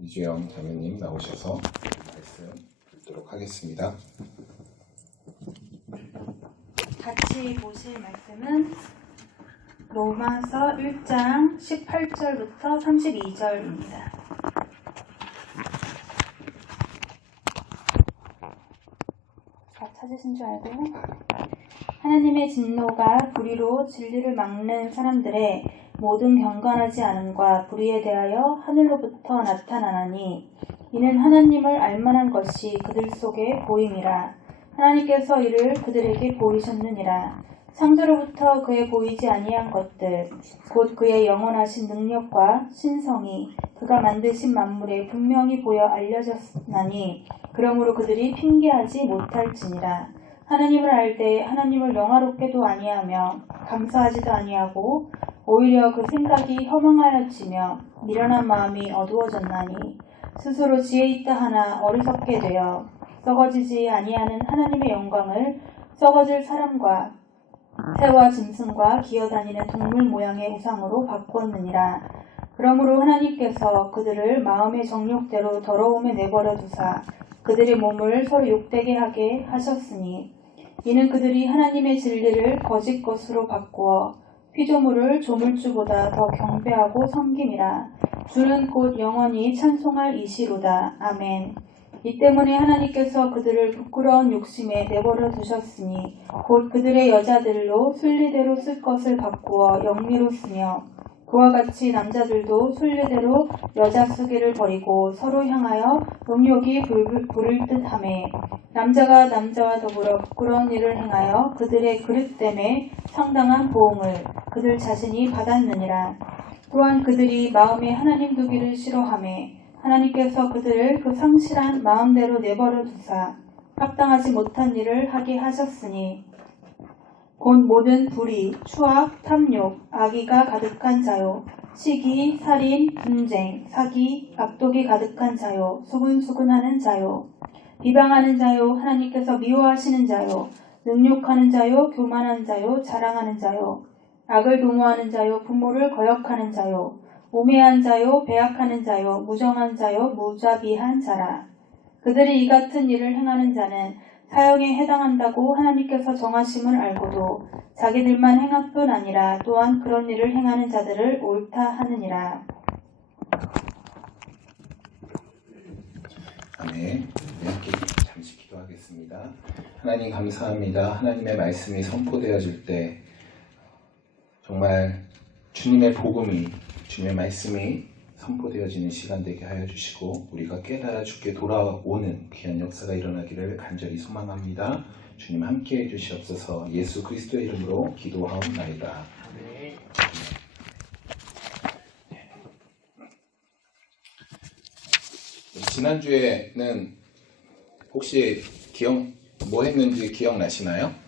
이주영 자매님 나오셔서 말씀 듣도록 하겠습니다. 같이 보실 말씀은 로마서 1장 18절부터 32절입니다. 다 찾으신 줄 알고요. 하나님의 진노가 불의로 진리를 막는 사람들의 모든 경건하지 않음과 불의에 대하여 하늘로부터 나타나나니 이는 하나님을 알만한 것이 그들 속에 보임이라. 하나님께서 이를 그들에게 보이셨느니라. 창조로부터 그의 보이지 아니한 것들 곧 그의 영원하신 능력과 신성이 그가 만드신 만물에 분명히 보여 알려졌나니 그러므로 그들이 핑계하지 못할지니라. 하나님을 알 때 하나님을 영화롭게도 아니하며 감사하지도 아니하고 오히려 그 생각이 허망하여지며 미련한 마음이 어두워졌나니 스스로 지혜 있다 하나 어리석게 되어 썩어지지 아니하는 하나님의 영광을 썩어질 사람과 새와 짐승과 기어다니는 동물 모양의 우상으로 바꾸었느니라. 그러므로 하나님께서 그들을 마음의 정욕대로 더러움에 내버려 두사 그들의 몸을 서로 욕되게 하게 하셨으니 이는 그들이 하나님의 진리를 거짓 것으로 바꾸어 피조물을 조물주보다 더 경배하고 섬김이라. 주는 곧 영원히 찬송할 이시로다. 아멘. 이 때문에 하나님께서 그들을 부끄러운 욕심에 내버려 두셨으니 곧 그들의 여자들로 순리대로 쓸 것을 바꾸어 영리로 쓰며 그와 같이 남자들도 순리대로 여자 쓰기를 버리고 서로 향하여 음욕이 부를 듯하매 남자가 남자와 더불어 부끄러운 일을 행하여 그들의 그릇됨에 상당한 보응을 그들 자신이 받았느니라. 또한 그들이 마음에 하나님 두기를 싫어하매 하나님께서 그들을 그 상실한 마음대로 내버려 두사 합당하지 못한 일을 하게 하셨으니 곧 모든 불의, 추악, 탐욕, 악의가 가득한 자요, 시기, 살인, 분쟁, 사기, 악독이 가득한 자요, 수근수근하는 자요, 비방하는 자요, 하나님께서 미워하시는 자요, 능욕하는 자요, 교만한 자요, 자랑하는 자요, 악을 도모하는 자요, 부모를 거역하는 자요, 우매한 자요, 배약하는 자요, 무정한 자요, 무자비한 자라. 그들이 이 같은 일을 행하는 자는 사형에 해당한다고 하나님께서 정하심을 알고도 자기들만 행할 뿐 아니라 또한 그런 일을 행하는 자들을 옳다 하느니라. 아멘. 함께 잠시 기도하겠습니다. 하나님 감사합니다. 하나님의 말씀이 선포되어질 때 정말 주님의 복음이, 주님의 말씀이 선포되어지는 시간 되게 하여 주시고 우리가 깨달아 주께 돌아오는 귀한 역사가 일어나기를 간절히 소망합니다. 주님 함께해 주시옵소서. 예수 그리스도의 이름으로 기도하옵나이다. 네. 지난주에는 혹시 뭐 했는지 기억나시나요?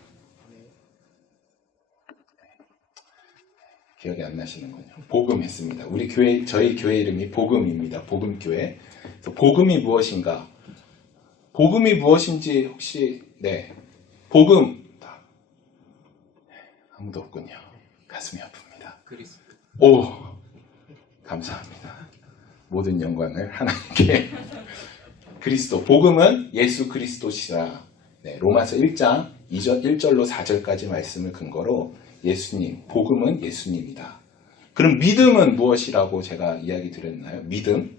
기억이 안 나시는군요. 복음했습니다. 우리 교회, 저희 교회 이름이 복음입니다. 복음교회. 그래서 복음이 무엇인가? 복음이 무엇인지 혹시 복음 아무도 없군요. 가슴이 아픕니다. 그리스도. 오, 감사합니다. 모든 영광을 하나님께. 그리스도. 복음은 예수 그리스도시라. 로마서 1장 1절로 4절까지 말씀을 근거로 예수님, 복음은 예수님이다. 그럼 믿음은 무엇이라고 제가 이야기 드렸나요? 믿음은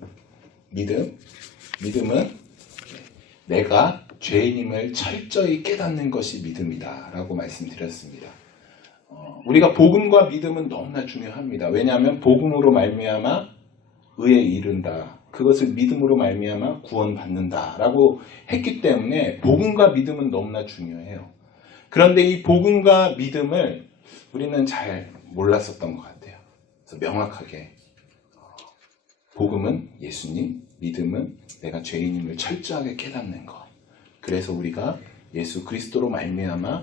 내가 죄인임을 철저히 깨닫는 것이 믿음이다 라고 말씀드렸습니다. 우리가 복음과 믿음은 너무나 중요합니다. 왜냐하면 복음으로 말미암아 의에 이른다. 그것을 믿음으로 말미암아 구원받는다 라고 했기 때문에 복음과 믿음은 너무나 중요해요. 그런데 이 복음과 믿음을 우리는 잘 몰랐었던 것 같아요. 그래서 명확하게 복음은 예수님, 믿음은 내가 죄인임을 철저하게 깨닫는 것. 그래서 우리가 예수 그리스도로 말미암아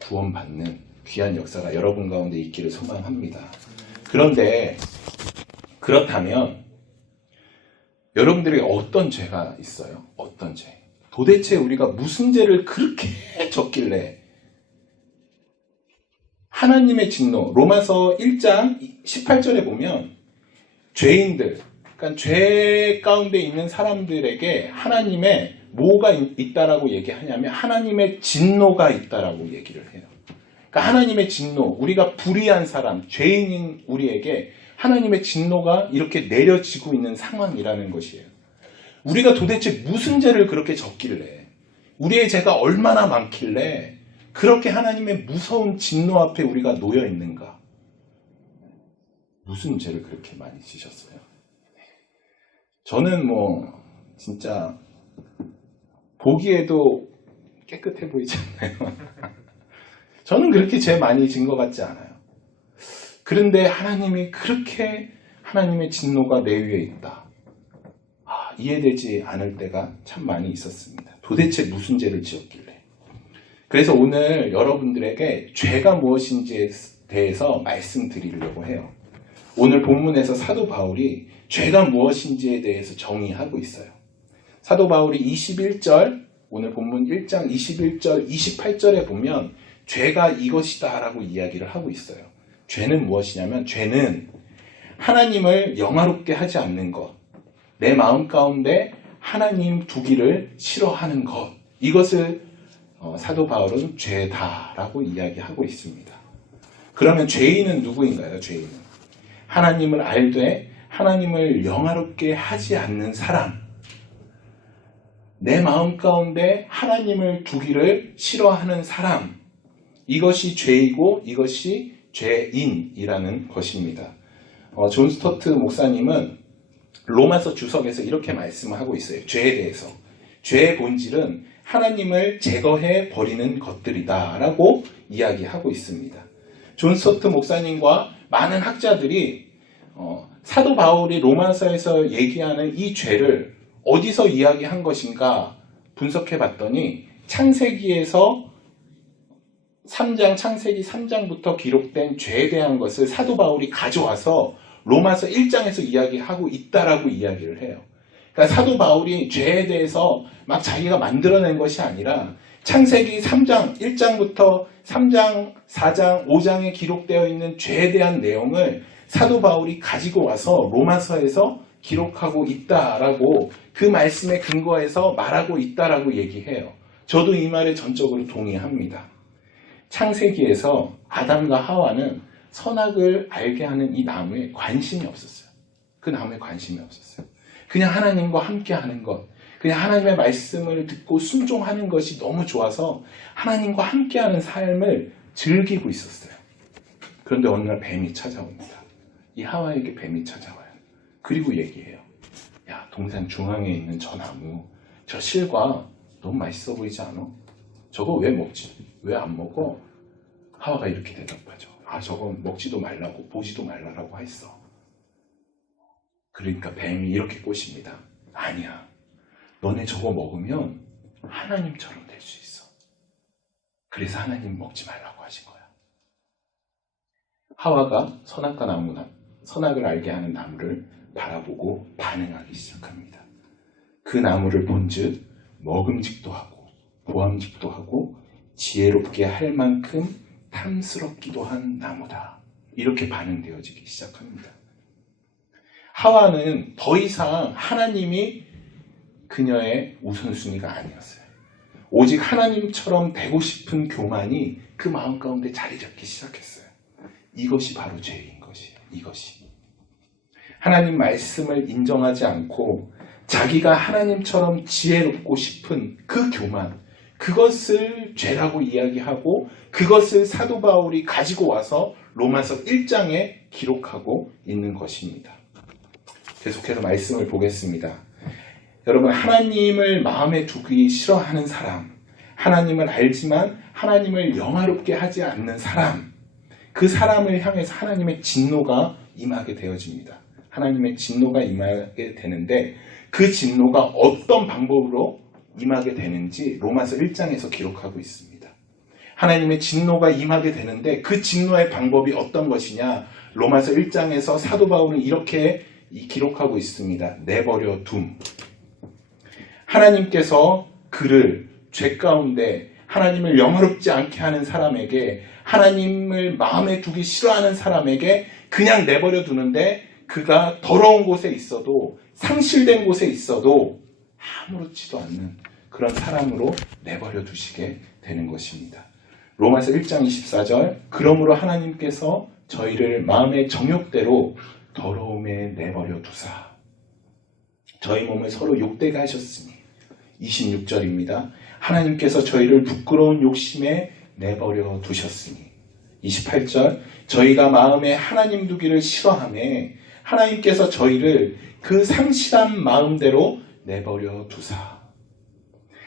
구원받는 귀한 역사가 여러분 가운데 있기를 소망합니다. 그런데 그렇다면 여러분들에게 어떤 죄가 있어요? 어떤 죄? 도대체 우리가 무슨 죄를 그렇게 졌길래 하나님의 진노, 로마서 1장 18절에 보면 죄인들, 그러니까 죄 가운데 있는 사람들에게 하나님의 뭐가 있다라고 얘기하냐면 하나님의 진노가 있다라고 얘기를 해요. 그러니까 하나님의 진노, 우리가 불의한 사람, 죄인인 우리에게 하나님의 진노가 이렇게 내려지고 있는 상황이라는 것이에요. 우리가 도대체 무슨 죄를 그렇게 졌길래, 우리의 죄가 얼마나 많길래 그렇게 하나님의 무서운 진노 앞에 우리가 놓여 있는가? 무슨 죄를 그렇게 많이 지셨어요? 저는 진짜 보기에도 깨끗해 보이지 않나요? 저는 그렇게 죄 많이 진 것 같지 않아요. 그런데 하나님이 그렇게 하나님의 진노가 내 위에 있다. 이해되지 않을 때가 참 많이 있었습니다. 도대체 무슨 죄를 지었길래. 그래서 오늘 여러분들에게 죄가 무엇인지에 대해서 말씀드리려고 해요. 오늘 본문에서 사도 바울이 죄가 무엇인지에 대해서 정의하고 있어요. 사도 바울이 21절, 오늘 본문 1장 21절, 28절에 보면 죄가 이것이다 라고 이야기를 하고 있어요. 죄는 무엇이냐면 죄는 하나님을 영화롭게 하지 않는 것, 내 마음 가운데 하나님 두기를 싫어하는 것, 이것을 사도 바울은 죄다라고 이야기하고 있습니다. 그러면 죄인은 누구인가요? 죄인은 하나님을 알되 하나님을 영화롭게 하지 않는 사람, 내 마음 가운데 하나님을 두기를 싫어하는 사람, 이것이 죄이고 이것이 죄인이라는 것입니다. 존 스토트 목사님은 로마서 주석에서 이렇게 말씀하고 있어요. 죄에 대해서. 죄의 본질은 하나님을 제거해 버리는 것들이다 라고 이야기하고 있습니다. 존 스토트 목사님과 많은 학자들이 사도 바울이 로마서에서 얘기하는 이 죄를 어디서 이야기한 것인가 분석해 봤더니 창세기에서 창세기 3장부터 기록된 죄에 대한 것을 사도 바울이 가져와서 로마서 1장에서 이야기하고 있다라고 이야기를 해요. 그러니까 사도 바울이 죄에 대해서 막 자기가 만들어낸 것이 아니라 창세기 3장, 1장부터 3장, 4장, 5장에 기록되어 있는 죄에 대한 내용을 사도 바울이 가지고 와서 로마서에서 기록하고 있다라고 그 말씀에 근거해서 말하고 있다라고 얘기해요. 저도 이 말에 전적으로 동의합니다. 창세기에서 아담과 하와는 선악을 알게 하는 이 나무에 관심이 없었어요. 그 나무에 관심이 없었어요. 그냥 하나님과 함께 하는 것, 그냥 하나님의 말씀을 듣고 순종하는 것이 너무 좋아서 하나님과 함께 하는 삶을 즐기고 있었어요. 그런데 어느 날 뱀이 찾아옵니다. 이 하와에게 뱀이 찾아와요. 그리고 얘기해요. 야, 동산 중앙에 있는 저 나무, 저 실과 너무 맛있어 보이지 않아? 저거 왜 먹지? 왜 안 먹어? 하와가 이렇게 대답하죠. 저거 먹지도 말라고, 보지도 말라라고 했어. 그러니까 뱀이 이렇게 꼬십니다. 아니야. 너네 저거 먹으면 하나님처럼 될 수 있어. 그래서 하나님 먹지 말라고 하신 거야. 하와가 선악을 알게 하는 나무를 바라보고 반응하기 시작합니다. 그 나무를 본즉 먹음직도 하고 보암직도 하고 지혜롭게 할 만큼 탐스럽기도 한 나무다. 이렇게 반응되어지기 시작합니다. 하와는 더 이상 하나님이 그녀의 우선순위가 아니었어요. 오직 하나님처럼 되고 싶은 교만이 그 마음 가운데 자리 잡기 시작했어요. 이것이 바로 죄인 것이에요. 이것이. 하나님 말씀을 인정하지 않고 자기가 하나님처럼 지혜롭고 싶은 그 교만, 그것을 죄라고 이야기하고 그것을 사도 바울이 가지고 와서 로마서 1장에 기록하고 있는 것입니다. 계속해서 말씀을 보겠습니다. 여러분, 하나님을 마음에 두기 싫어하는 사람, 하나님을 알지만 하나님을 영화롭게 하지 않는 사람, 그 사람을 향해서 하나님의 진노가 임하게 되어집니다. 하나님의 진노가 임하게 되는데 그 진노가 어떤 방법으로 임하게 되는지 로마서 1장에서 기록하고 있습니다. 하나님의 진노가 임하게 되는데 그 진노의 방법이 어떤 것이냐? 로마서 1장에서 사도 바울은 이렇게 기록하고 있습니다. 내버려 둠. 하나님께서 그를 죄 가운데 하나님을 영화롭지 않게 하는 사람에게, 하나님을 마음에 두기 싫어하는 사람에게 그냥 내버려 두는데 그가 더러운 곳에 있어도 상실된 곳에 있어도 아무렇지도 않는 그런 사람으로 내버려 두시게 되는 것입니다. 로마서 1장 24절 그러므로 하나님께서 저희를 마음의 정욕대로 더러움에 내버려 두사 저희 몸을 서로 욕되게 하셨으니 26절입니다. 하나님께서 저희를 부끄러운 욕심에 내버려 두셨으니 28절 저희가 마음에 하나님 두기를 싫어하며 하나님께서 저희를 그 상실한 마음대로 내버려 두사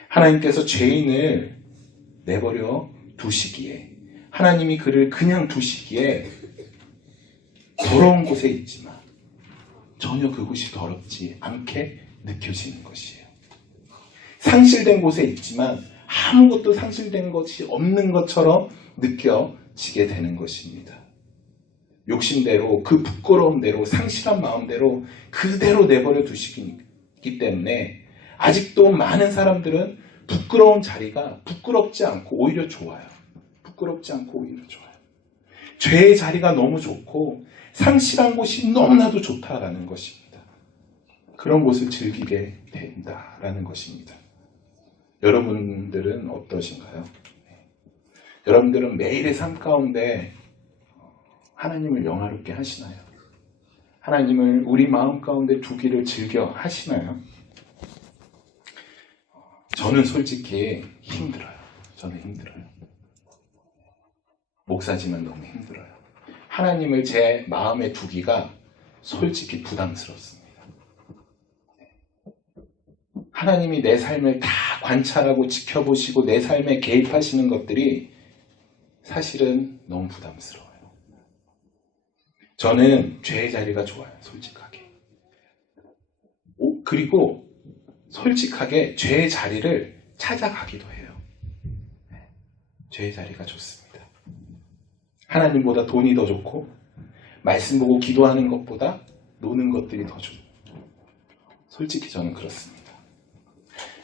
하나님께서 죄인을 내버려 두시기에 하나님이 그를 그냥 두시기에 더러운 곳에 있지만 전혀 그곳이 더럽지 않게 느껴지는 것이에요. 상실된 곳에 있지만 아무것도 상실된 것이 없는 것처럼 느껴지게 되는 것입니다. 욕심대로 그 부끄러움대로 상실한 마음대로 그대로 내버려 두시기 때문에 아직도 많은 사람들은 부끄러운 자리가 부끄럽지 않고 오히려 좋아요. 부끄럽지 않고 오히려 좋아요. 죄의 자리가 너무 좋고 상실한 곳이 너무나도 좋다라는 것입니다. 그런 곳을 즐기게 된다라는 것입니다. 여러분들은 어떠신가요? 여러분들은 매일의 삶 가운데 하나님을 영화롭게 하시나요? 하나님을 우리 마음 가운데 두기를 즐겨 하시나요? 저는 솔직히 힘들어요. 저는 힘들어요. 목사지만 너무 힘들어요. 하나님을 제 마음에 두기가 솔직히 부담스럽습니다. 하나님이 내 삶을 다 관찰하고 지켜보시고 내 삶에 개입하시는 것들이 사실은 너무 부담스러워요. 저는 죄의 자리가 좋아요. 솔직하게. 그리고 솔직하게 죄의 자리를 찾아가기도 해요. 죄의 자리가 좋습니다. 하나님보다 돈이 더 좋고 말씀 보고 기도하는 것보다 노는 것들이 더 좋아요. 솔직히 저는 그렇습니다.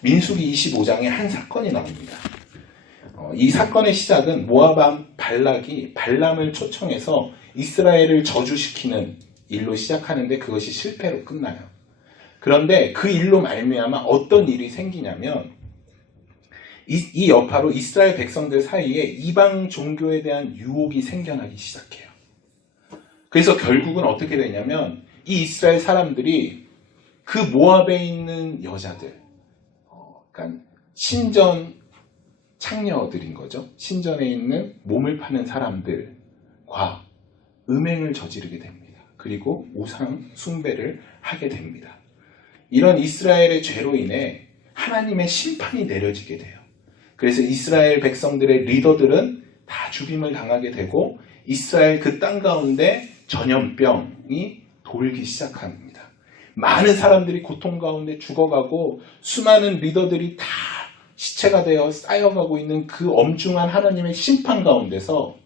민수기 25장에 한 사건이 나옵니다. 이 사건의 시작은 모압 발락이 발람을 초청해서 이스라엘을 저주시키는 일로 시작하는데 그것이 실패로 끝나요. 그런데 그 일로 말미암아 어떤 일이 생기냐면 이 여파로 이스라엘 백성들 사이에 이방 종교에 대한 유혹이 생겨나기 시작해요. 그래서 결국은 어떻게 되냐면 이 이스라엘 사람들이 그 모압에 있는 여자들, 그러니까 신전 창녀들인 거죠. 신전에 있는 몸을 파는 사람들과 음행을 저지르게 됩니다. 그리고 우상 숭배를 하게 됩니다. 이런 이스라엘의 죄로 인해 하나님의 심판이 내려지게 돼요. 그래서 이스라엘 백성들의 리더들은 다 죽임을 당하게 되고 이스라엘 그 땅 가운데 전염병이 돌기 시작합니다. 많은 사람들이 고통 가운데 죽어가고 수많은 리더들이 다 시체가 되어 쌓여가고 있는 그 엄중한 하나님의 심판 가운데서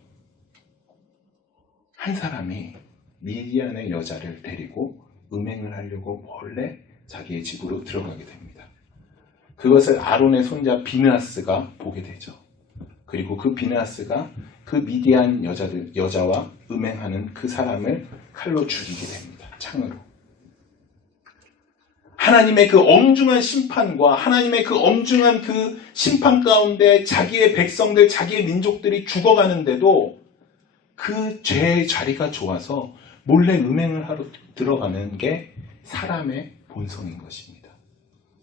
한 사람이 미디안의 여자를 데리고 음행을 하려고 몰래 자기의 집으로 들어가게 됩니다. 그것을 아론의 손자 비느하스가 보게 되죠. 그리고 그 비느하스가 그 미디안 여자와 음행하는 그 사람을 칼로 죽이게 됩니다. 창으로. 하나님의 그 엄중한 심판과 하나님의 그 엄중한 그 심판 가운데 자기의 백성들, 자기의 민족들이 죽어가는데도 그 죄의 자리가 좋아서 몰래 음행을 하러 들어가는 게 사람의 본성인 것입니다.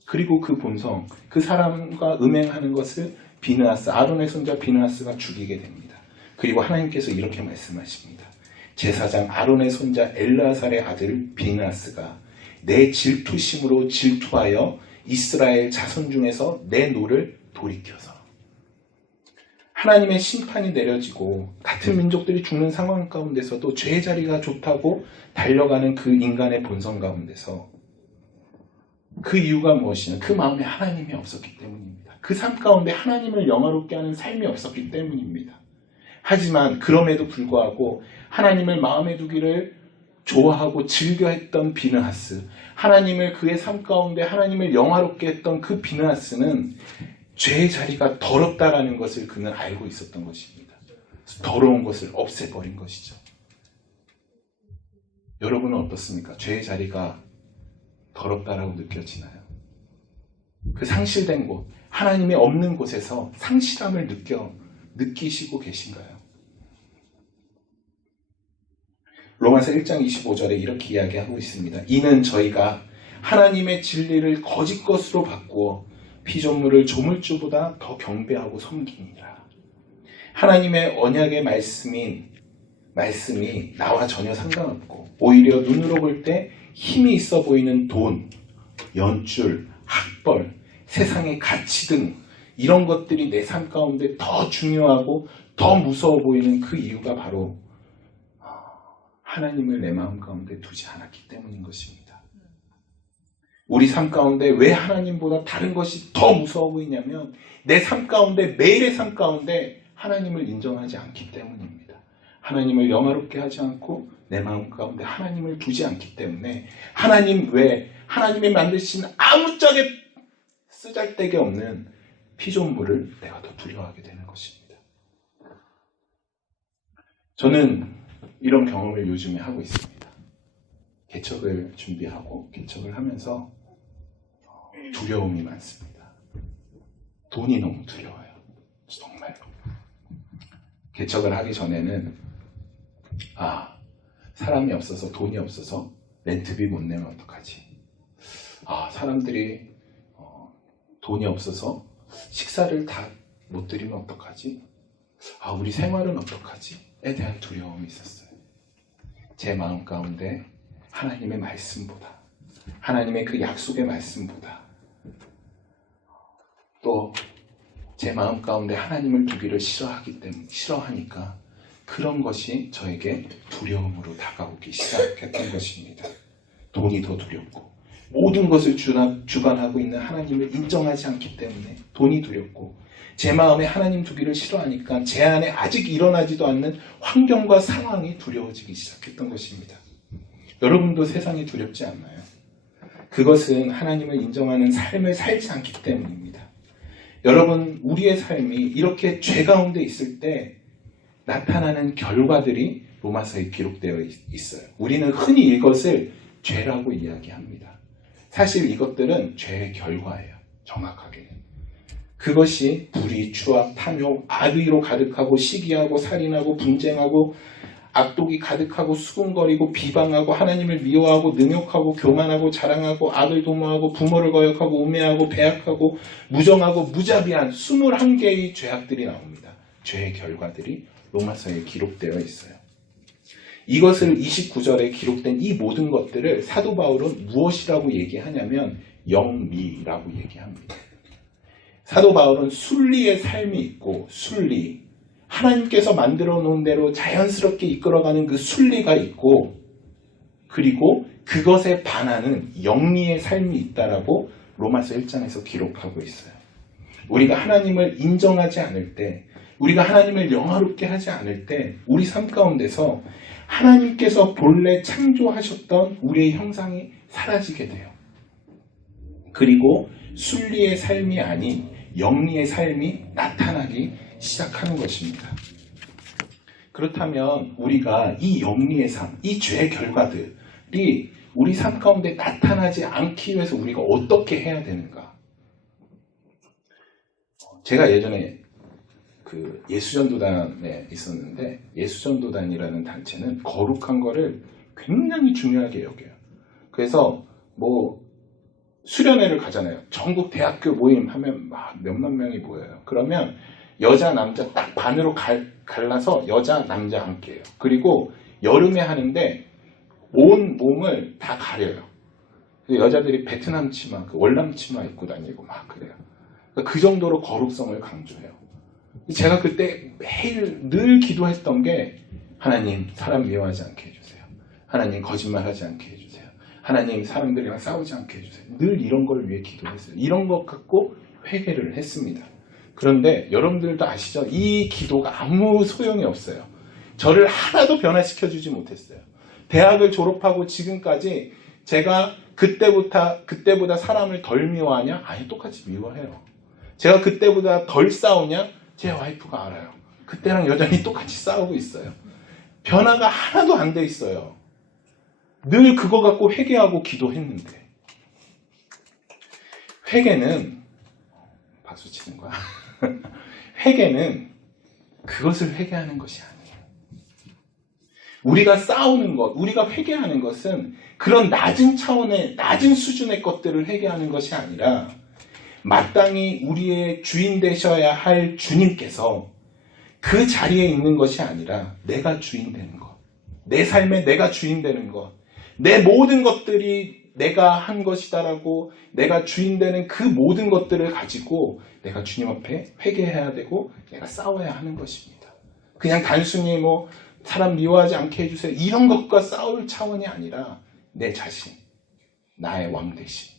그리고 그 본성, 그 사람과 음행하는 것을 아론의 손자 비느하스가 죽이게 됩니다. 그리고 하나님께서 이렇게 말씀하십니다. 제사장 아론의 손자 엘르아살의 아들 비느하스가 내 질투심으로 질투하여 이스라엘 자손 중에서 내 노를 돌이켜서 하나님의 심판이 내려지고 같은 민족들이 죽는 상황 가운데서도 죄의 자리가 좋다고 달려가는 그 인간의 본성 가운데서 그 이유가 무엇이냐? 그 마음에 하나님이 없었기 때문입니다. 그 삶 가운데 하나님을 영화롭게 하는 삶이 없었기 때문입니다. 하지만 그럼에도 불구하고 하나님을 마음에 두기를 좋아하고 즐겨했던 비느하스, 하나님을 그의 삶 가운데 하나님을 영화롭게 했던 그 비느하스는 죄의 자리가 더럽다라는 것을 그는 알고 있었던 것입니다. 더러운 것을 없애버린 것이죠. 여러분은 어떻습니까? 죄의 자리가 더럽다라고 느껴지나요? 그 상실된 곳, 하나님이 없는 곳에서 상실함을 느끼시고 계신가요? 로마서 1장 25절에 이렇게 이야기하고 있습니다. 이는 저희가 하나님의 진리를 거짓 것으로 바꾸어 피조물을 조물주보다 더 경배하고 섬기니라. 하나님의 언약의 말씀이 나와 전혀 상관없고 오히려 눈으로 볼 때 힘이 있어 보이는 돈, 연줄, 학벌, 세상의 가치 등 이런 것들이 내 삶 가운데 더 중요하고 더 무서워 보이는 그 이유가 바로 하나님을 내 마음 가운데 두지 않았기 때문인 것입니다. 우리 삶 가운데 왜 하나님보다 다른 것이 더 무서워 보이냐면 내 삶 가운데, 매일의 삶 가운데 하나님을 인정하지 않기 때문입니다. 하나님을 영화롭게 하지 않고 내 마음 가운데 하나님을 두지 않기 때문에 하나님 외에 하나님이 만드신 아무짝에 쓰잘데기 없는 피조물을 내가 더 두려워하게 되는 것입니다. 저는 이런 경험을 요즘에 하고 있습니다. 개척을 준비하고 개척을 하면서 두려움이 많습니다. 돈이 너무 두려워요. 정말로. 개척을 하기 전에는 사람이 없어서 돈이 없어서 렌트비 못 내면 어떡하지? 사람들이 돈이 없어서 식사를 다 못 드리면 어떡하지? 우리 생활은 어떡하지? 에 대한 두려움이 있었어요. 제 마음 가운데 하나님의 말씀보다, 하나님의 그 약속의 말씀보다, 또 제 마음 가운데 하나님을 두기를 싫어하니까 그런 것이 저에게 두려움으로 다가오기 시작했던 것입니다. 돈이 더 두렵고 모든 것을 주관하고 있는 하나님을 인정하지 않기 때문에 돈이 두렵고 제 마음에 하나님 두기를 싫어하니까 제 안에 아직 일어나지도 않는 환경과 상황이 두려워지기 시작했던 것입니다. 여러분도 세상이 두렵지 않나요? 그것은 하나님을 인정하는 삶을 살지 않기 때문입니다. 여러분, 우리의 삶이 이렇게 죄 가운데 있을 때 나타나는 결과들이 로마서에 기록되어 있어요. 우리는 흔히 이것을 죄라고 이야기합니다. 사실 이것들은 죄의 결과예요. 정확하게. 그것이 불의, 추악, 탐욕, 악의로 가득하고 시기하고 살인하고 분쟁하고 악독이 가득하고 수군거리고 비방하고 하나님을 미워하고 능욕하고 교만하고 자랑하고 악을 도모하고 부모를 거역하고 우매하고 배약하고 무정하고 무자비한 21개의 죄악들이 나옵니다. 죄의 결과들이 로마서에 기록되어 있어요. 이것을 29절에 기록된 이 모든 것들을 사도 바울은 무엇이라고 얘기하냐면 영리라고 얘기합니다. 사도 바울은 순리의 삶이 있고 순리, 하나님께서 만들어 놓은 대로 자연스럽게 이끌어가는 그 순리가 있고 그리고 그것에 반하는 영리의 삶이 있다라고 로마서 1장에서 기록하고 있어요. 우리가 하나님을 인정하지 않을 때, 우리가 하나님을 영화롭게 하지 않을 때 우리 삶 가운데서 하나님께서 본래 창조하셨던 우리의 형상이 사라지게 돼요. 그리고 순리의 삶이 아닌 영리의 삶이 나타나기 시작하는 것입니다. 그렇다면 우리가 이 영리의 삶, 이 죄의 결과들이 우리 삶 가운데 나타나지 않기 위해서 우리가 어떻게 해야 되는가? 제가 예전에 그 예수전도단에 있었는데 예수전도단이라는 단체는 거룩한 거를 굉장히 중요하게 여겨요. 그래서 수련회를 가잖아요. 전국 대학교 모임 하면 막 몇만 명이 모여요. 그러면 여자 남자 딱 반으로 갈라서 여자 남자 함께 해요. 그리고 여름에 하는데 온 몸을 다 가려요. 여자들이 베트남 치마, 월남 치마 입고 다니고 막 그래요. 그 정도로 거룩성을 강조해요. 제가 그때 매일 늘 기도했던 게 하나님 사람 미워하지 않게 해주세요. 하나님 거짓말하지 않게 해주세요. 하나님 사람들이랑 싸우지 않게 해주세요. 늘 이런 걸 위해 기도했어요. 이런 것 갖고 회개를 했습니다. 그런데 여러분들도 아시죠? 이 기도가 아무 소용이 없어요. 저를 하나도 변화시켜주지 못했어요. 대학을 졸업하고 지금까지 제가 그때보다 사람을 덜 미워하냐? 아니, 똑같이 미워해요. 제가 그때보다 덜 싸우냐? 제 와이프가 알아요. 그때랑 여전히 똑같이 싸우고 있어요. 변화가 하나도 안 돼 있어요. 늘 그거 갖고 회개하고 기도했는데, 회개는 박수 치는 거야. 회개는 그것을 회개하는 것이 아니에요. 우리가 싸우는 것, 우리가 회개하는 것은 그런 낮은 차원의, 낮은 수준의 것들을 회개하는 것이 아니라 마땅히 우리의 주인 되셔야 할 주님께서 그 자리에 있는 것이 아니라 내가 주인 되는 것, 내 삶에 내가 주인 되는 것, 내 모든 것들이 내가 한 것이다라고 내가 주인 되는 그 모든 것들을 가지고 내가 주님 앞에 회개해야 되고 내가 싸워야 하는 것입니다. 그냥 단순히 뭐 사람 미워하지 않게 해주세요 이런 것과 싸울 차원이 아니라 내 자신, 나의 왕 대신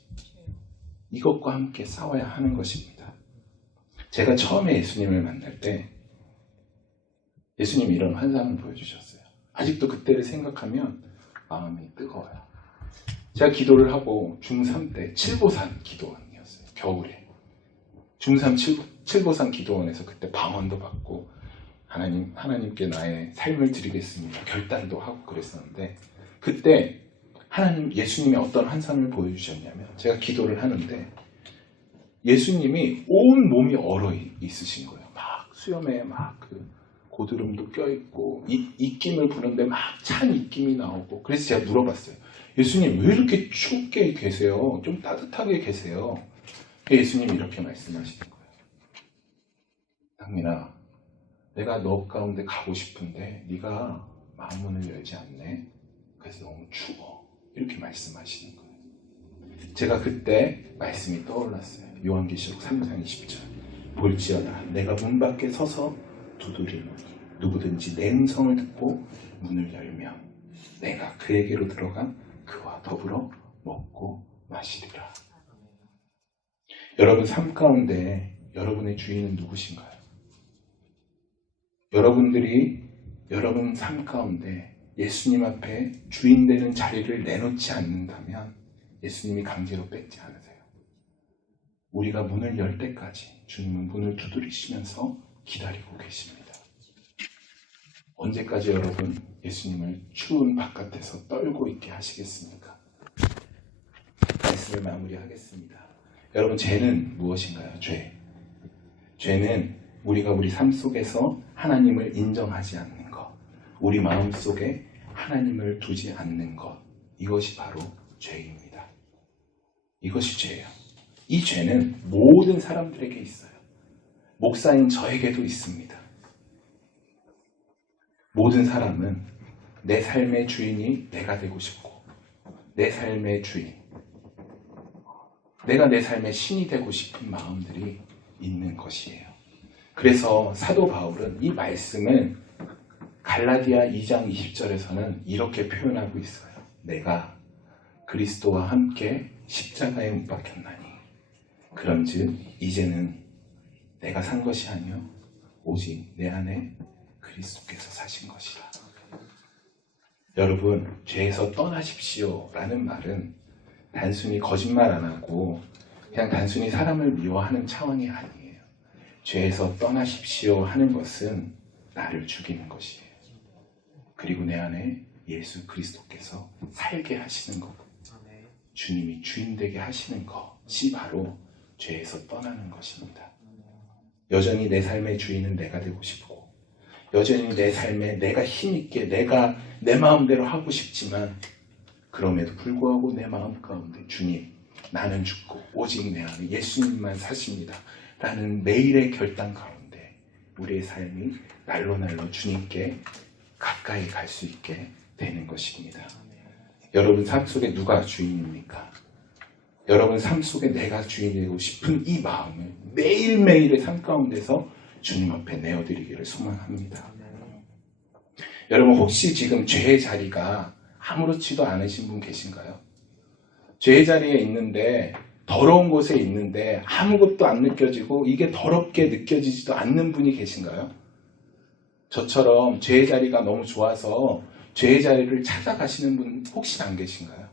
이것과 함께 싸워야 하는 것입니다. 제가 처음에 예수님을 만날 때 예수님이 이런 환상을 보여주셨어요. 아직도 그때를 생각하면 마음이 뜨거워요. 제가 기도를 하고 중3 때 칠보산 기도원이었어요. 겨울에. 중3 칠보산 기도원에서 그때 방언도 받고 하나님께 나의 삶을 드리겠습니다. 결단도 하고 그랬었는데 그때 예수님이 어떤 환상을 보여주셨냐면 제가 기도를 하는데 예수님이 온 몸이 얼어 있으신 거예요. 막 수염에 막 그 고드름도 껴있고 입김을 부는데 막 찬 입김이 나오고 그래서 제가 물어봤어요. 예수님 왜 이렇게 춥게 계세요? 좀 따뜻하게 계세요. 예수님이 이렇게 말씀하시는 거예요. 당민아, 내가 너 가운데 가고 싶은데 네가 마음문을 열지 않네. 그래서 너무 추워. 이렇게 말씀하시는 거예요. 제가 그때 말씀이 떠올랐어요. 요한계시록 3장 20절. 볼지어다 내가 문 밖에 서서 두드리노니 누구든지 내 음성을 듣고 문을 열면 내가 그에게로 들어가 그와 더불어 먹고 마시리라. 여러분 삶 가운데 여러분의 주인은 누구신가요? 여러분들이 여러분 삶 가운데 예수님 앞에 주인 되는 자리를 내놓지 않는다면 예수님이 강제로 뺏지 않으세요. 우리가 문을 열 때까지 주님은 문을 두드리시면서 기다리고 계십니다. 언제까지 여러분 예수님을 추운 바깥에서 떨고 있게 하시겠습니까? 말씀을 마무리하겠습니다. 여러분 죄는 무엇인가요? 죄는 우리가 우리 삶 속에서 하나님을 인정하지 않는 것, 우리 마음 속에 하나님을 두지 않는 것, 이것이 바로 죄입니다. 이것이 죄예요. 이 죄는 모든 사람들에게 있어요. 목사인 저에게도 있습니다. 모든 사람은 내 삶의 주인이 내가 되고 싶고 내 삶의 주인, 내가 내 삶의 신이 되고 싶은 마음들이 있는 것이에요. 그래서 사도 바울은 이 말씀을 갈라디아 2장 20절에서는 이렇게 표현하고 있어요. 내가 그리스도와 함께 십자가에 못 박혔나니 그런즉 이제는 내가 산 것이 아니요 오직 내 안에 그리스도께서 사신 것이라. 여러분 죄에서 떠나십시오 라는 말은 단순히 거짓말 안 하고 그냥 단순히 사람을 미워하는 차원이 아니에요. 죄에서 떠나십시오 하는 것은 나를 죽이는 것이에요. 그리고 내 안에 예수 그리스도께서 살게 하시는 것, 주님이 주인 되게 하시는 것이 바로 죄에서 떠나는 것입니다. 여전히 내 삶의 주인은 내가 되고 싶고 여전히 내 삶에 내가 힘있게 내가 내 마음대로 하고 싶지만 그럼에도 불구하고 내 마음 가운데 주님 나는 죽고 오직 내 안에 예수님만 사십니다 라는 매일의 결단 가운데 우리의 삶이 날로 주님께 가까이 갈 수 있게 되는 것입니다. 여러분 삶 속에 누가 주인입니까? 여러분 삶 속에 내가 주인이 되고 싶은 이 마음을 매일매일의 삶 가운데서 주님 앞에 내어드리기를 소망합니다. 여러분 혹시 지금 죄의 자리가 아무렇지도 않으신 분 계신가요? 죄의 자리에 있는데 더러운 곳에 있는데 아무것도 안 느껴지고 이게 더럽게 느껴지지도 않는 분이 계신가요? 저처럼 죄의 자리가 너무 좋아서 죄의 자리를 찾아가시는 분 혹시 안 계신가요?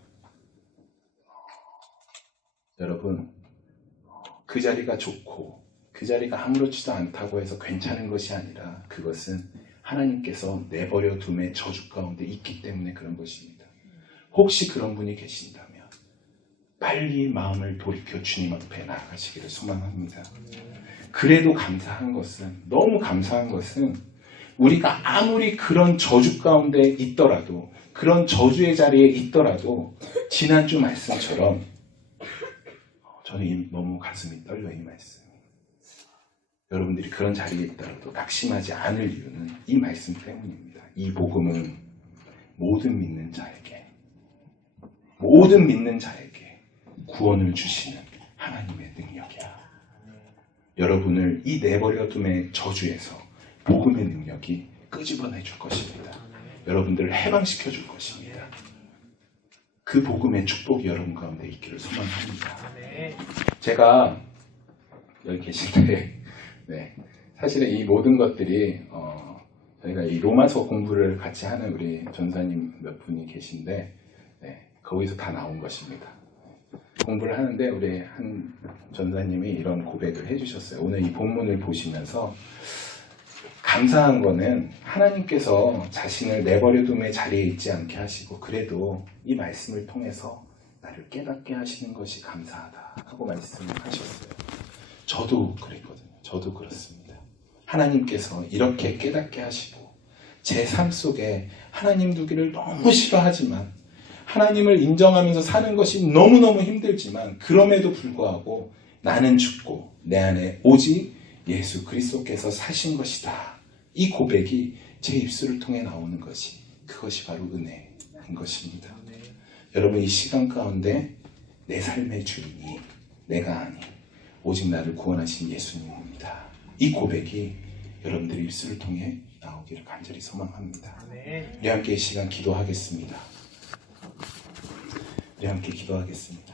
여러분 그 자리가 좋고 그 자리가 아무렇지도 않다고 해서 괜찮은 것이 아니라 그것은 하나님께서 내버려 둠의 저주 가운데 있기 때문에 그런 것입니다. 혹시 그런 분이 계신다면 빨리 마음을 돌이켜 주님 앞에 나아가시기를 소망합니다. 그래도 감사한 것은, 너무 감사한 것은 우리가 아무리 그런 저주 가운데 있더라도, 그런 저주의 자리에 있더라도 지난주 말씀처럼 저는 너무 가슴이 떨려. 이 말씀, 여러분들이 그런 자리에 있더라도 낙심하지 않을 이유는 이 말씀 때문입니다. 이 복음은 모든 믿는 자에게 구원을 주시는 하나님의 능력이야. 여러분을 이 내버려둠의 저주에서 복음의 능력이 끄집어내 줄 것입니다. 여러분들을 해방시켜 줄 것입니다. 그 복음의 축복이 여러분 가운데 있기를 소망합니다. 제가 여기 계신데 사실은 이 모든 것들이 저희가 이 로마서 공부를 같이 하는 우리 전사님 몇 분이 계신데 거기서 다 나온 것입니다. 공부를 하는데 우리 한 전사님이 이런 고백을 해주셨어요. 오늘 이 본문을 보시면서 감사한 거는 하나님께서 자신을 내버려둠의 자리에 있지 않게 하시고 그래도 이 말씀을 통해서 나를 깨닫게 하시는 것이 감사하다 하고 말씀을 하셨어요. 저도 그랬거든요. 저도 그렇습니다. 하나님께서 이렇게 깨닫게 하시고 제 삶 속에 하나님 두기를 너무 싫어하지만 하나님을 인정하면서 사는 것이 너무너무 힘들지만 그럼에도 불구하고 나는 죽고 내 안에 오직 예수 그리스도께서 사신 것이다. 이 고백이 제 입술을 통해 나오는 것이, 그것이 바로 은혜인 것입니다. 여러분, 이 시간 가운데 내 삶의 주인이 내가 아닌 오직 나를 구원하신 예수님입니다. 이 고백이 여러분들의 입술을 통해 나오기를 간절히 소망합니다. 우리 함께 이 시간 기도하겠습니다. 우리 함께 기도하겠습니다.